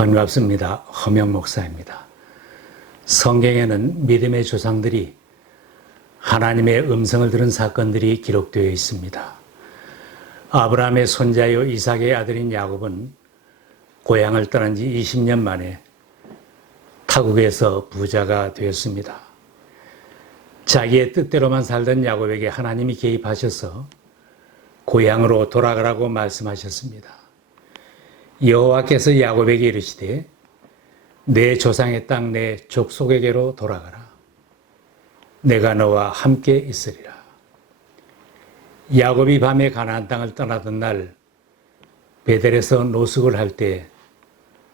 반갑습니다. 허명 목사입니다. 성경에는 믿음의 조상들이 하나님의 음성을 들은 사건들이 기록되어 있습니다. 아브라함의 손자요 이삭의 아들인 야곱은 고향을 떠난 지 20년 만에 타국에서 부자가 되었습니다. 자기의 뜻대로만 살던 야곱에게 하나님이 개입하셔서 고향으로 돌아가라고 말씀하셨습니다. 여호와께서 야곱에게 이르시되 내 조상의 땅 내 족속에게로 돌아가라. 내가 너와 함께 있으리라. 야곱이 밤에 가나안 땅을 떠나던 날 베델에서 노숙을 할 때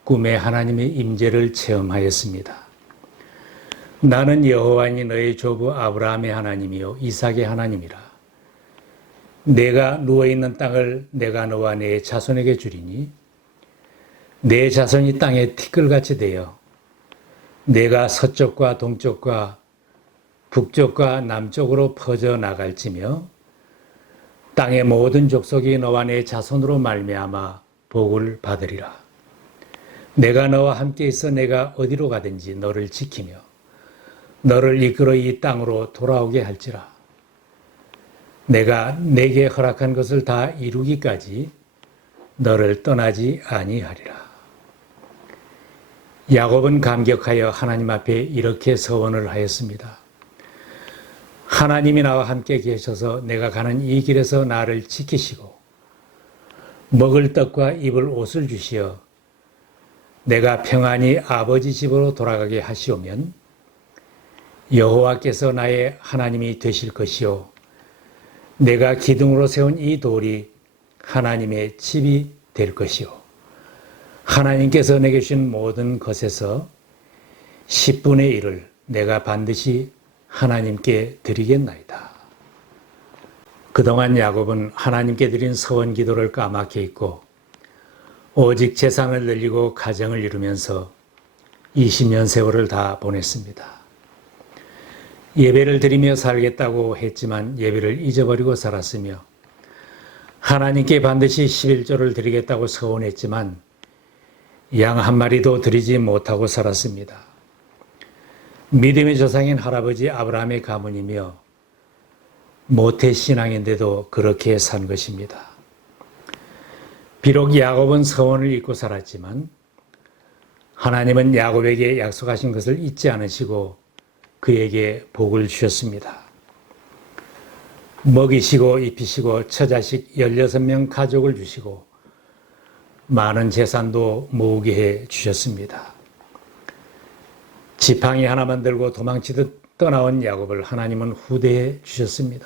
꿈에 하나님의 임재를 체험하였습니다. 나는 여호와니 너의 조부 아브라함의 하나님이요 이삭의 하나님이라. 내가 누워있는 땅을 내가 너와 내 자손에게 주리니 내 자손이 땅에 티끌같이 되어 내가 서쪽과 동쪽과 북쪽과 남쪽으로 퍼져 나갈지며 땅의 모든 족속이 너와 내 자손으로 말미암아 복을 받으리라. 내가 너와 함께 있어 내가 어디로 가든지 너를 지키며 너를 이끌어 이 땅으로 돌아오게 할지라. 내가 내게 허락한 것을 다 이루기까지 너를 떠나지 아니하리라. 야곱은 감격하여 하나님 앞에 이렇게 서원을 하였습니다. 하나님이 나와 함께 계셔서 내가 가는 이 길에서 나를 지키시고 먹을 떡과 입을 옷을 주시어 내가 평안히 아버지 집으로 돌아가게 하시오면 여호와께서 나의 하나님이 되실 것이요 내가 기둥으로 세운 이 돌이 하나님의 집이 될 것이요 하나님께서 내게 주신 모든 것에서 10분의 1을 내가 반드시 하나님께 드리겠나이다. 그동안 야곱은 하나님께 드린 서원 기도를 까맣게 잊고 오직 재산을 늘리고 가정을 이루면서 20년 세월을 다 보냈습니다. 예배를 드리며 살겠다고 했지만 예배를 잊어버리고 살았으며 하나님께 반드시 11조를 드리겠다고 서원했지만 양 한 마리도 드리지 못하고 살았습니다. 믿음의 조상인 할아버지 아브라함의 가문이며 모태 신앙인데도 그렇게 산 것입니다. 비록 야곱은 서원을 잊고 살았지만 하나님은 야곱에게 약속하신 것을 잊지 않으시고 그에게 복을 주셨습니다. 먹이시고 입히시고 처자식 16명 가족을 주시고 많은 재산도 모으게 해 주셨습니다. 지팡이 하나만 들고 도망치듯 떠나온 야곱을 하나님은 후대해 주셨습니다.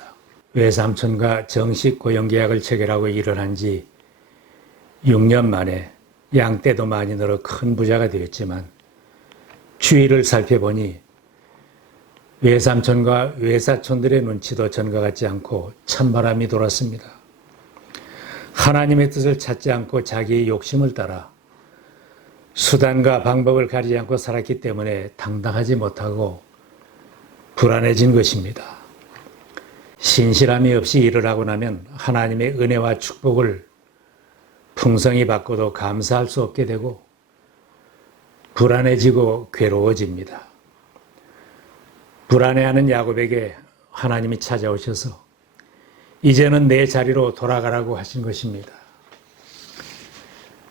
외삼촌과 정식 고용계약을 체결하고 일을 한 지 6년 만에 양떼도 많이 늘어 큰 부자가 되었지만 주위를 살펴보니 외삼촌과 외사촌들의 눈치도 전과 같지 않고 찬바람이 돌았습니다. 하나님의 뜻을 찾지 않고 자기의 욕심을 따라 수단과 방법을 가리지 않고 살았기 때문에 당당하지 못하고 불안해진 것입니다. 신실함이 없이 일을 하고 나면 하나님의 은혜와 축복을 풍성히 받고도 감사할 수 없게 되고 불안해지고 괴로워집니다. 불안해하는 야곱에게 하나님이 찾아오셔서 이제는 내 자리로 돌아가라고 하신 것입니다.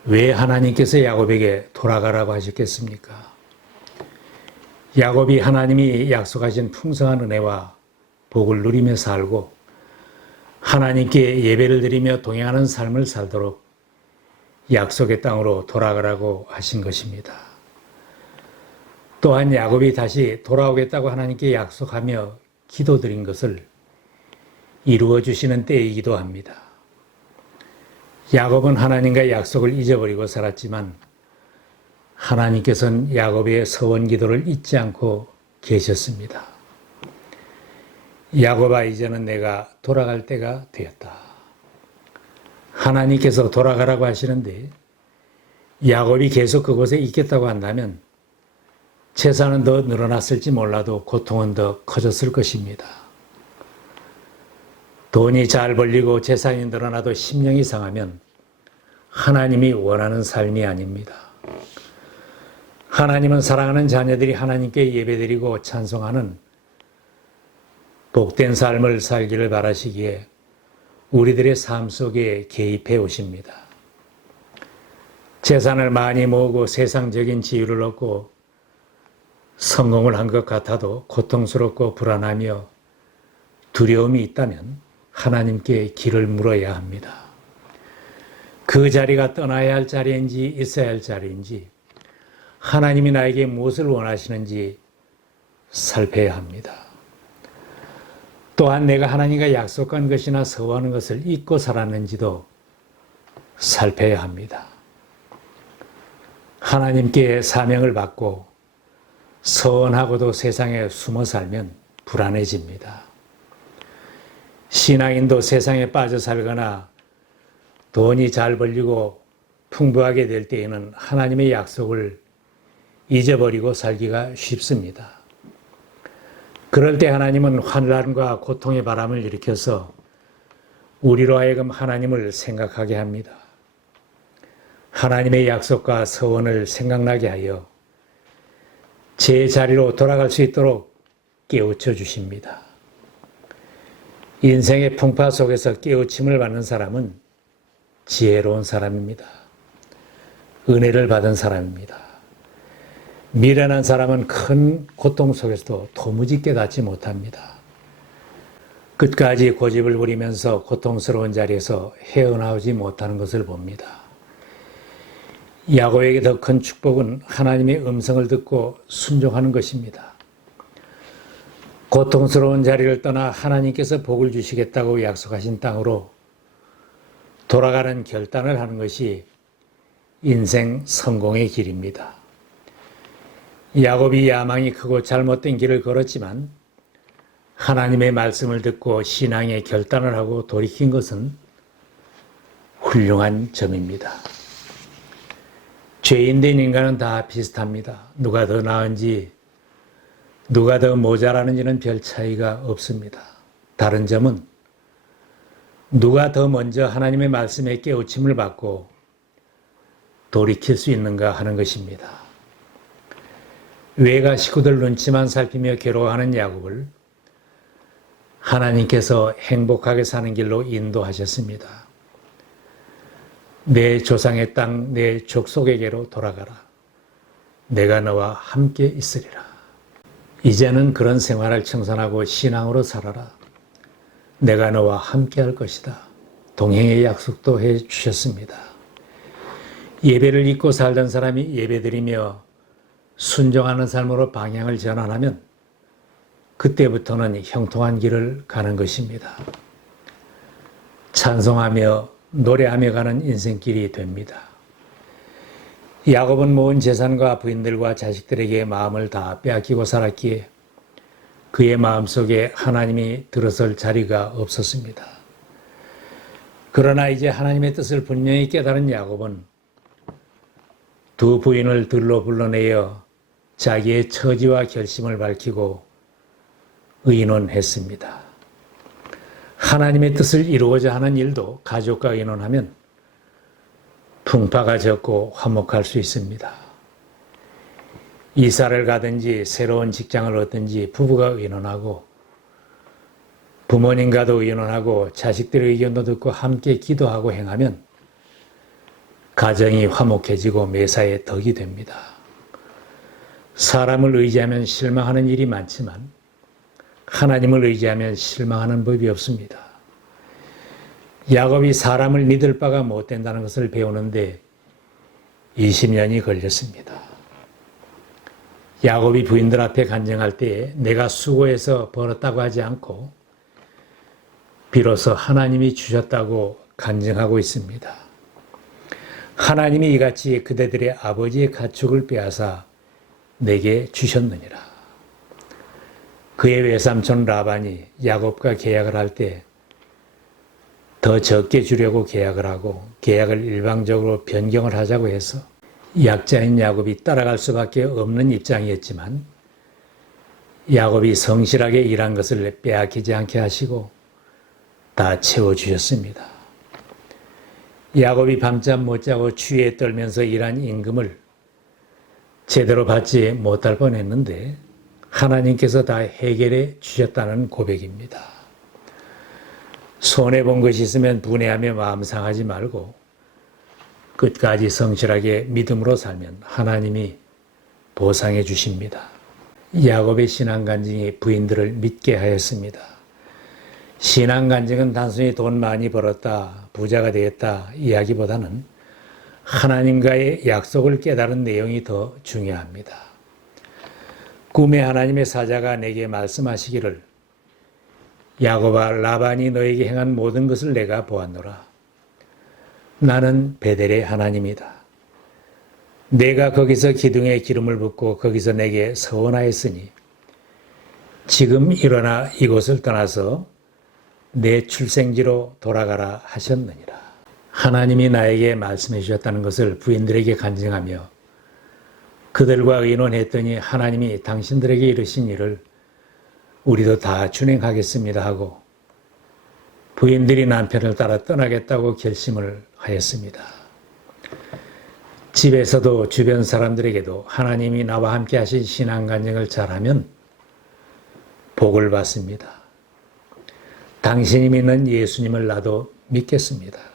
왜 하나님께서 야곱에게 돌아가라고 하셨겠습니까? 야곱이 하나님이 약속하신 풍성한 은혜와 복을 누리며 살고 하나님께 예배를 드리며 동행하는 삶을 살도록 약속의 땅으로 돌아가라고 하신 것입니다. 또한 야곱이 다시 돌아오겠다고 하나님께 약속하며 기도드린 것을 이루어 주시는 때이기도 합니다. 야곱은 하나님과 약속을 잊어버리고 살았지만 하나님께서는 야곱의 서원 기도를 잊지 않고 계셨습니다. 야곱아 이제는 내가 돌아갈 때가 되었다. 하나님께서 돌아가라고 하시는데 야곱이 계속 그곳에 있겠다고 한다면 재산은 더 늘어났을지 몰라도 고통은 더 커졌을 것입니다. 돈이 잘 벌리고 재산이 늘어나도 심령이 상하면 하나님이 원하는 삶이 아닙니다. 하나님은 사랑하는 자녀들이 하나님께 예배드리고 찬송하는 복된 삶을 살기를 바라시기에 우리들의 삶 속에 개입해 오십니다. 재산을 많이 모으고 세상적인 지위를 얻고 성공을 한 것 같아도 고통스럽고 불안하며 두려움이 있다면 하나님께 길을 물어야 합니다. 그 자리가 떠나야 할 자리인지 있어야 할 자리인지 하나님이 나에게 무엇을 원하시는지 살펴야 합니다. 또한 내가 하나님과 약속한 것이나 서원하는 것을 잊고 살았는지도 살펴야 합니다. 하나님께 사명을 받고 서원하고도 세상에 숨어 살면 불안해집니다. 신앙인도 세상에 빠져 살거나 돈이 잘 벌리고 풍부하게 될 때에는 하나님의 약속을 잊어버리고 살기가 쉽습니다. 그럴 때 하나님은 환난과 고통의 바람을 일으켜서 우리로 하여금 하나님을 생각하게 합니다. 하나님의 약속과 서원을 생각나게 하여 제 자리로 돌아갈 수 있도록 깨우쳐 주십니다. 인생의 풍파 속에서 깨우침을 받는 사람은 지혜로운 사람입니다. 은혜를 받은 사람입니다. 미련한 사람은 큰 고통 속에서도 도무지 깨닫지 못합니다. 끝까지 고집을 부리면서 고통스러운 자리에서 헤어나오지 못하는 것을 봅니다. 야곱에게 더 큰 축복은 하나님의 음성을 듣고 순종하는 것입니다. 고통스러운 자리를 떠나 하나님께서 복을 주시겠다고 약속하신 땅으로 돌아가는 결단을 하는 것이 인생 성공의 길입니다. 야곱이 야망이 크고 잘못된 길을 걸었지만 하나님의 말씀을 듣고 신앙의 결단을 하고 돌이킨 것은 훌륭한 점입니다. 죄인된 인간은 다 비슷합니다. 누가 더 나은지, 누가 더 모자라는지는 별 차이가 없습니다. 다른 점은 누가 더 먼저 하나님의 말씀에 깨우침을 받고 돌이킬 수 있는가 하는 것입니다. 외가 식구들 눈치만 살피며 괴로워하는 야곱을 하나님께서 행복하게 사는 길로 인도하셨습니다. 내 조상의 땅, 내 족속에게로 돌아가라. 내가 너와 함께 있으리라. 이제는 그런 생활을 청산하고 신앙으로 살아라. 내가 너와 함께 할 것이다. 동행의 약속도 해 주셨습니다. 예배를 잊고 살던 사람이 예배드리며 순종하는 삶으로 방향을 전환하면 그때부터는 형통한 길을 가는 것입니다. 찬송하며 노래하며 가는 인생길이 됩니다. 야곱은 모은 재산과 부인들과 자식들에게 마음을 다 빼앗기고 살았기에 그의 마음속에 하나님이 들어설 자리가 없었습니다. 그러나 이제 하나님의 뜻을 분명히 깨달은 야곱은 두 부인을 들로 불러내어 자기의 처지와 결심을 밝히고 의논했습니다. 하나님의 뜻을 이루고자 하는 일도 가족과 의논하면 풍파가 적고 화목할 수 있습니다. 이사를 가든지 새로운 직장을 얻든지 부부가 의논하고 부모님과도 의논하고 자식들의 의견도 듣고 함께 기도하고 행하면 가정이 화목해지고 매사에 덕이 됩니다. 사람을 의지하면 실망하는 일이 많지만 하나님을 의지하면 실망하는 법이 없습니다. 야곱이 사람을 믿을 바가 못 된다는 것을 배우는데 20년이 걸렸습니다. 야곱이 부인들 앞에 간증할 때에 내가 수고해서 벌었다고 하지 않고 비로소 하나님이 주셨다고 간증하고 있습니다. 하나님이 이같이 그대들의 아버지의 가축을 빼앗아 내게 주셨느니라. 그의 외삼촌 라반이 야곱과 계약을 할 때 더 적게 주려고 계약을 하고 계약을 일방적으로 변경을 하자고 해서 약자인 야곱이 따라갈 수밖에 없는 입장이었지만 야곱이 성실하게 일한 것을 빼앗기지 않게 하시고 다 채워주셨습니다. 야곱이 밤잠 못 자고 추위에 떨면서 일한 임금을 제대로 받지 못할 뻔했는데 하나님께서 다 해결해 주셨다는 고백입니다. 손해본 것이 있으면 분해하며 마음 상하지 말고 끝까지 성실하게 믿음으로 살면 하나님이 보상해 주십니다. 야곱의 신앙 간증이 부인들을 믿게 하였습니다. 신앙 간증은 단순히 돈 많이 벌었다, 부자가 되었다 이야기보다는 하나님과의 약속을 깨달은 내용이 더 중요합니다. 꿈에 하나님의 사자가 내게 말씀하시기를 야곱아, 라반이 너에게 행한 모든 것을 내가 보았노라. 나는 베델의 하나님이다. 내가 거기서 기둥에 기름을 붓고 거기서 내게 서원하였으니 지금 일어나 이곳을 떠나서 내 출생지로 돌아가라 하셨느니라. 하나님이 나에게 말씀해 주셨다는 것을 부인들에게 간증하며 그들과 의논했더니 하나님이 당신들에게 이르신 일을 우리도 다 준행하겠습니다 하고 부인들이 남편을 따라 떠나겠다고 결심을 하였습니다. 집에서도 주변 사람들에게도 하나님이 나와 함께 하신 신앙 간증을 잘하면 복을 받습니다. 당신이 믿는 예수님을 나도 믿겠습니다.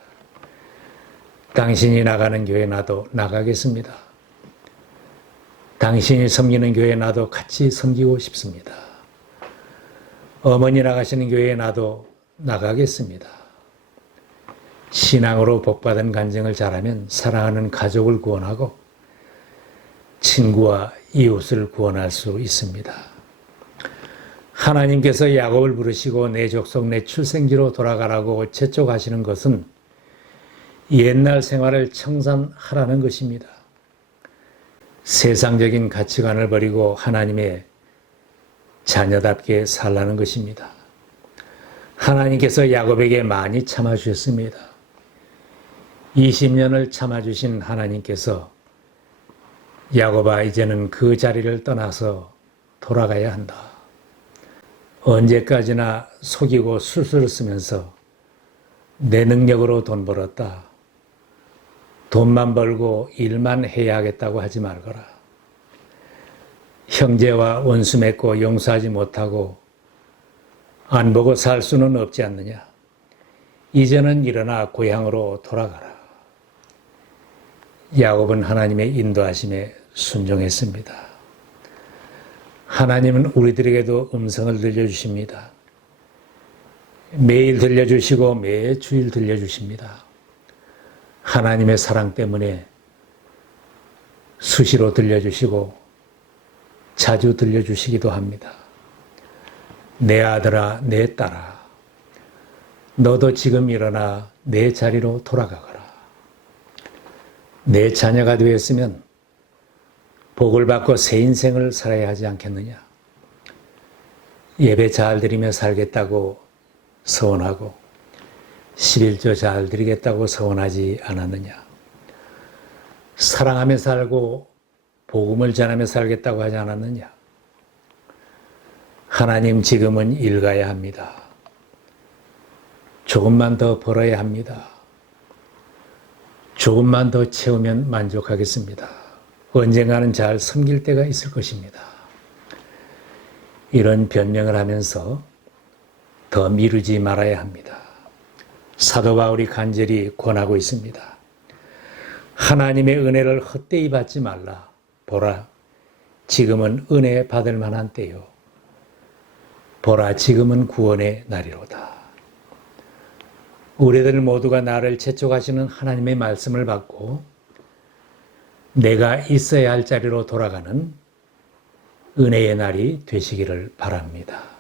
당신이 나가는 교회 나도 나가겠습니다. 당신이 섬기는 교회 나도 같이 섬기고 싶습니다. 어머니 나가시는 교회에 나도 나가겠습니다. 신앙으로 복받은 간증을 잘하면 사랑하는 가족을 구원하고 친구와 이웃을 구원할 수 있습니다. 하나님께서 야곱을 부르시고 내 족속 내 출생지로 돌아가라고 재촉하시는 것은 옛날 생활을 청산하라는 것입니다. 세상적인 가치관을 버리고 하나님의 자녀답게 살라는 것입니다. 하나님께서 야곱에게 많이 참아주셨습니다. 20년을 참아주신 하나님께서 야곱아, 이제는 그 자리를 떠나서 돌아가야 한다. 언제까지나 속이고 술수를 쓰면서 내 능력으로 돈 벌었다. 돈만 벌고 일만 해야 하겠다고 하지 말거라. 형제와 원수 맺고 용서하지 못하고 안 보고 살 수는 없지 않느냐. 이제는 일어나 고향으로 돌아가라. 야곱은 하나님의 인도하심에 순종했습니다. 하나님은 우리들에게도 음성을 들려주십니다. 매일 들려주시고 매주일 들려주십니다. 하나님의 사랑 때문에 수시로 들려주시고 자주 들려주시기도 합니다. 내 아들아, 내 딸아, 너도 지금 일어나 내 자리로 돌아가거라. 내 자녀가 되었으면 복을 받고 새 인생을 살아야 하지 않겠느냐. 예배 잘 드리며 살겠다고 서원하고 11조 잘 드리겠다고 서원하지 않았느냐. 사랑하며 살고 복음을 전하며 살겠다고 하지 않았느냐. 하나님, 지금은 일가야 합니다. 조금만 더 벌어야 합니다. 조금만 더 채우면 만족하겠습니다. 언젠가는 잘 섬길 때가 있을 것입니다. 이런 변명을 하면서 더 미루지 말아야 합니다. 사도 바울이 간절히 권하고 있습니다. 하나님의 은혜를 헛되이 받지 말라. 보라, 지금은 은혜 받을 만한 때요. 보라, 지금은 구원의 날이로다. 우리들 모두가 나를 재촉하시는 하나님의 말씀을 받고 내가 있어야 할 자리로 돌아가는 은혜의 날이 되시기를 바랍니다.